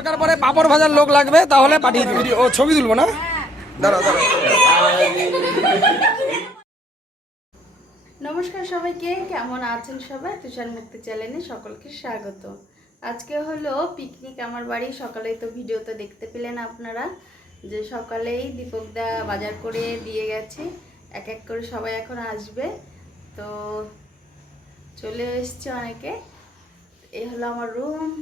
দরকার পড়ে পাপড় ভাজার লোক লাগবে তাহলে পাঠিয়ে দিবি। ও ছবি তুলবো না, দাঁড়াও দাঁড়াও। নমস্কার সবাইকে, কেমন আছেন সবাই? তুষার মুক্তি চ্যানেলে সকলকে স্বাগত। আজকে হলো পিকনিক আমার বাড়ি। সকালেই তো ভিডিওতে দেখতে পেলেন আপনারা যে সকালেই দীপকদা বাজার করে দিয়ে গেছে, এক এক করে সবাই এখন আসবে। তো চলে এসছে অনেকে। এই হলো আমার রুম।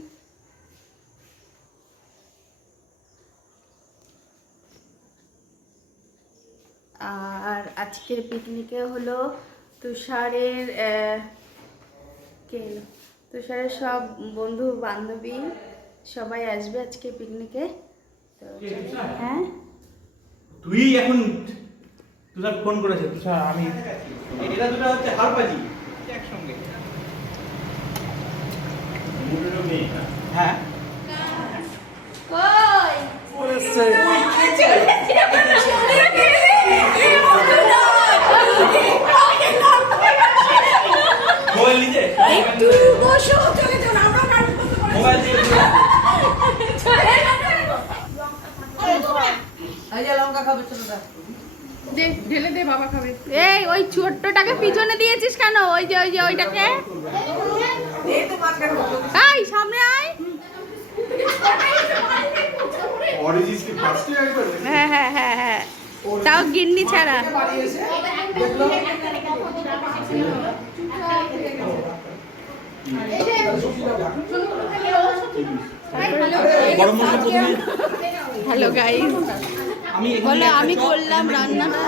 আর আজকের পিকনিকে হলো তুষারের তুষারের সব বন্ধু বান্ধবী সবাই আসবে আজকে পিকনিকে। হ্যাঁ, তুই এখন তুষার ফোন করেছে। তুষার আমি এরা দুটো হচ্ছে হারপাজি একসঙ্গে। হ্যাঁ কই পড়েছে মোবাইল নিতে একটু বসো, চলে যাও, আমরা গান করতে পারি। মোবাইল দিয়ে এই ওই ছোট্টটাকে পিছনে দিয়েছিস কেন? ওই যে ওইটাকে এই সামনে আয়। হ্যাঁ হ্যাঁ হ্যাঁ হ্যাঁ, তাও গিন্নি ছাড়া। হ্যালো গাইস, বলো আমি করলাম রান্নাটা।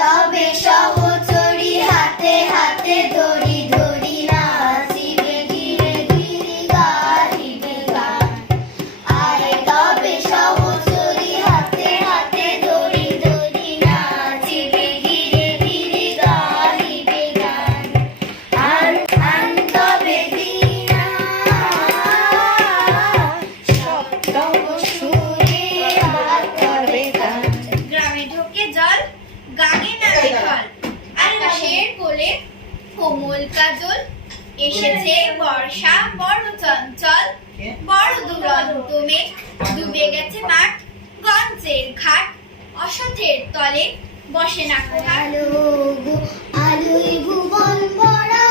তবে সহচরি হাতে হাতে ধরি ধরি নাচিবে ধীরে ধীরে গাহিবে গান। আরে তবে সহচরি হাতে হাতে ধরি ধরি নাচিবে ধীরে ধীরে গাহিবে গান। আন আন তবে দিনা শব্দ সুরে হাত করবে গান। গ্রামে ঢোকে জল, গাঙে নামে ঢল, আকাশের কোলে কোমল কাজল। এসেছে বর্ষা বড় চঞ্চল, বড় দুরন্ত মেঘ, ডুবে গেছে মাঠ গঞ্জের ঘাট। অসথের তলে বসে না আলো আলোই ভুবন ভরা,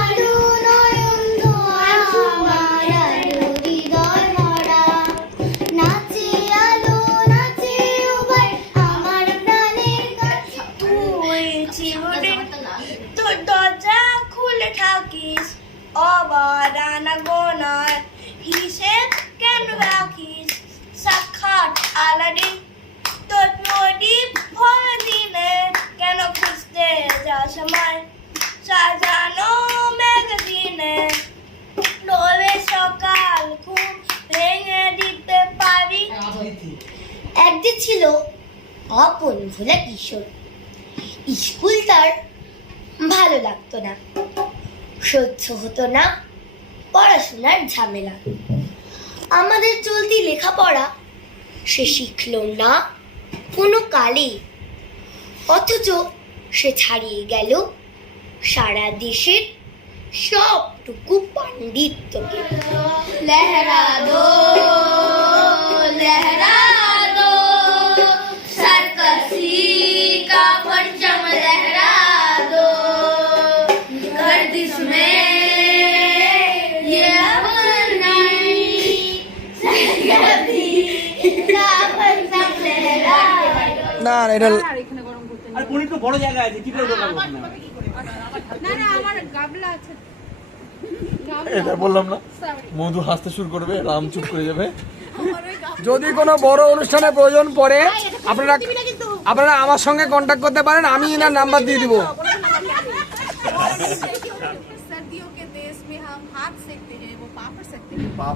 আলো নয়ন ধোয়া আমার আলো হৃদয় ভরা। নাচে আলো নাচে উভয় আমার প্রাণের কাছে। তুই জীবনে তোর দরজা খুলে থাকিস, অবাধ আনাগোনার হিসেব কেন রাখিস? সাক্ষাৎ আলাদা তোর প্রদীপ ভরা দিনে কেন খুঁজতে যাস আমায় সাজানো ম্যাগাজিনে? রবে সকাল ঘুম ভেঙে দিতে পারি। একদিন ছিল আপন ভোলা কিশোর, স্কুল তার ভালো লাগতো না, সহ্য হতো না পড়াশোনার ঝামেলা। আমাদের চলতি লেখাপড়া সে শিখলো না কোনো কালে, অথচ সে ছাড়িয়ে গেল সারা দেশের সবটুকু পাণ্ডিত্যকে। লেহরা দো सरकसी का परचम लहरा दो, गर्दिश में ये अपनी सरकसी का परचम लहरा दो। না না, এটা আর পনির তো বড় জায়গা আছে, কি করে ঢোকাবো? না না, আমার গাবলা আছে। এটা বললাম না, মধু হাসতে শুরু করবে, রাম চুপ করে যাবে। যদি কোনো বড় অনুষ্ঠানে প্রয়োজন পড়ে আপনারা আমার সঙ্গে কন্ট্যাক্ট করতে পারেন, আমি এনার নাম্বার দিয়ে দিব। सर्दियों के देश में हम हाथ सेकते हैं, वो पापड़ सेकते हैं। वाह,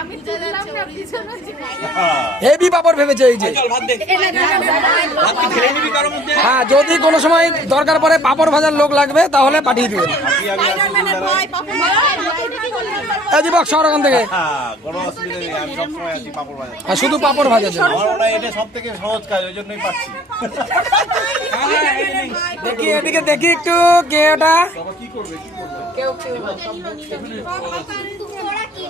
আমি হেভি পাপড় ভেবেছে এই যে। চল ভাত দে ভাত কি ঢেলে নিবি কারোর মধ্যে হ্যাঁ, যদি কোনো সময় দরকার পড়ে পাপড় ভাজার লোক লাগবে তাহলে পাঠিয়ে দিবেন। এই দীপক সর ওখান থেকে। হ্যাঁ, কোনো অসুবিধা নেই, আমি সবসময় আছি পাপড় ভাজা। হ্যাঁ, শুধু পাপড় ভাজার জন্য। আমার মনে হয় এটা সব থেকে সহজ কাজ, ওই জন্যই পাচ্ছি। দেখি এদিকে দেখি একটু কে ওটা। তোরা কি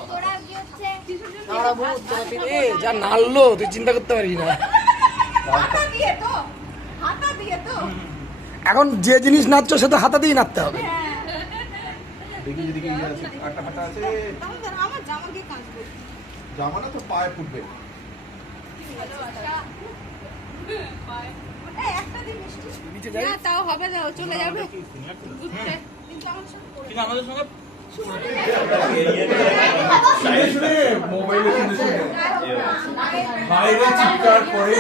তোরা কি হচ্ছে যা নাড়লো তুই চিন্তা করতে পারবি না। এখন যে জিনিস নাচছো সে তো হাতা দিয়ে নাচতে হবে। দেখি যেদিকে ইয়ে আছে, আটা ফাটা আছে। জামাটা তো পায়ে ফুটবে। তাও হবে না, চলে যাবে। কিন্তু আমাদের সঙ্গে মোবাইলে শুনে শুনে বাইরে চিৎকার করে